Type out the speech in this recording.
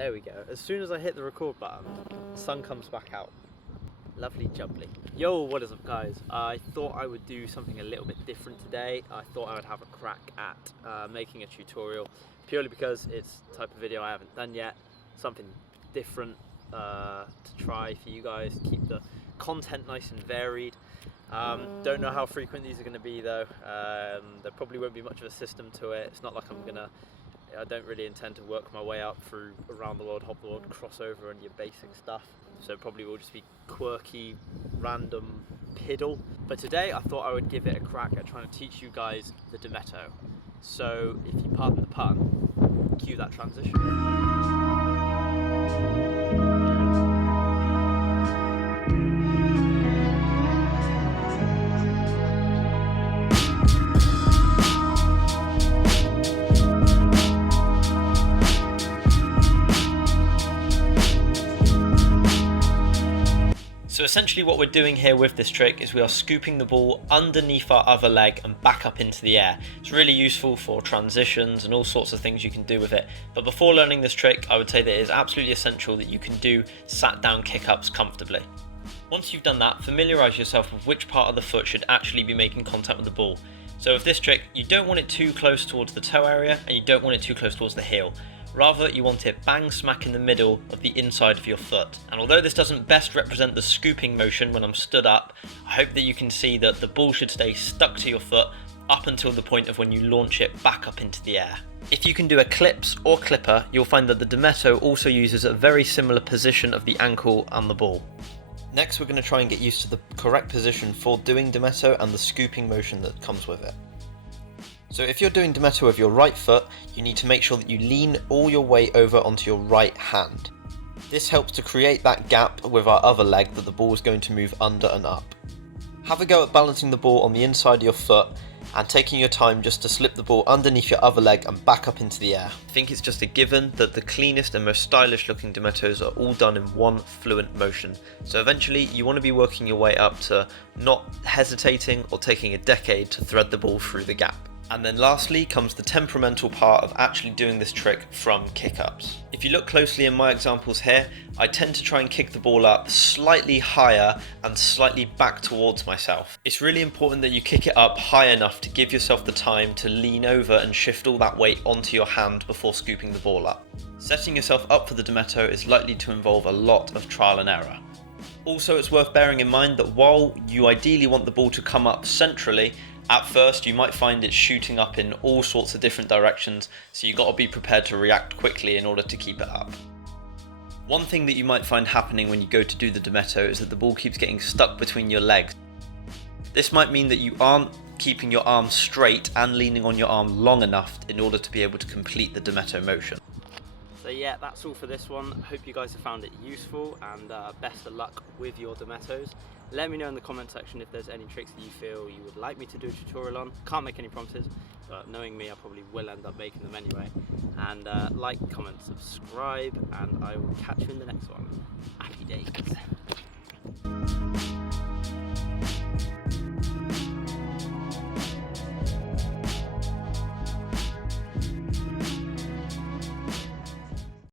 There we go. As soon as I hit the record button, the sun comes back out. Lovely jubbly. Yo, what is up guys? I thought I would do something a little bit different today. I thought I would have a crack at making a tutorial, purely because it's the type of video I haven't done yet. Something different to try for you guys, keep the content nice and varied. Don't know how frequent these are going to be though. There probably won't be much of a system to it. It's not like I don't really intend to work my way up through around the world, hop the world, crossover and your basic stuff. So it probably will just be quirky, random piddle. But today I thought I would give it a crack at trying to teach you guys the DIMETTO. So if you pardon the pun, cue that transition. So essentially what we're doing here with this trick is we are scooping the ball underneath our other leg and back up into the air. It's really useful for transitions and all sorts of things you can do with it. But before learning this trick, I would say that it is absolutely essential that you can do sat down kick-ups comfortably. Once you've done that, familiarise yourself with which part of the foot should actually be making contact with the ball. So with this trick, you don't want it too close towards the toe area and you don't want it too close towards the heel. Rather, you want it bang smack in the middle of the inside of your foot. And although this doesn't best represent the scooping motion when I'm stood up, I hope that you can see that the ball should stay stuck to your foot up until the point of when you launch it back up into the air. If you can do a clips or clipper, you'll find that the DIMETTO also uses a very similar position of the ankle and the ball. Next, we're going to try and get used to the correct position for doing DIMETTO and the scooping motion that comes with it. So if you're doing DIMETTO with your right foot, you need to make sure that you lean all your weight over onto your right hand. This helps to create that gap with our other leg that the ball is going to move under and up. Have a go at balancing the ball on the inside of your foot and taking your time just to slip the ball underneath your other leg and back up into the air. I think it's just a given that the cleanest and most stylish looking DIMETTOs are all done in one fluent motion. So eventually you want to be working your way up to not hesitating or taking a decade to thread the ball through the gap. And then lastly comes the temperamental part of actually doing this trick from kick-ups. If you look closely in my examples here, I tend to try and kick the ball up slightly higher and slightly back towards myself. It's really important that you kick it up high enough to give yourself the time to lean over and shift all that weight onto your hand before scooping the ball up. Setting yourself up for the DIMETTO is likely to involve a lot of trial and error. Also, it's worth bearing in mind that while you ideally want the ball to come up centrally, at first you might find it shooting up in all sorts of different directions, so you've got to be prepared to react quickly in order to keep it up. One thing that you might find happening when you go to do the DIMETTO is that the ball keeps getting stuck between your legs. This might mean that you aren't keeping your arm straight and leaning on your arm long enough in order to be able to complete the DIMETTO motion. So yeah, that's all for this one. I hope you guys have found it useful, and best of luck with your DIMETTOs. Let me know in the comment section if there's any tricks that you feel you would like me to do a tutorial on. Can't make any promises, but knowing me, I probably will end up making them anyway. And like, comment, subscribe, and I will catch you in the next one. Happy days.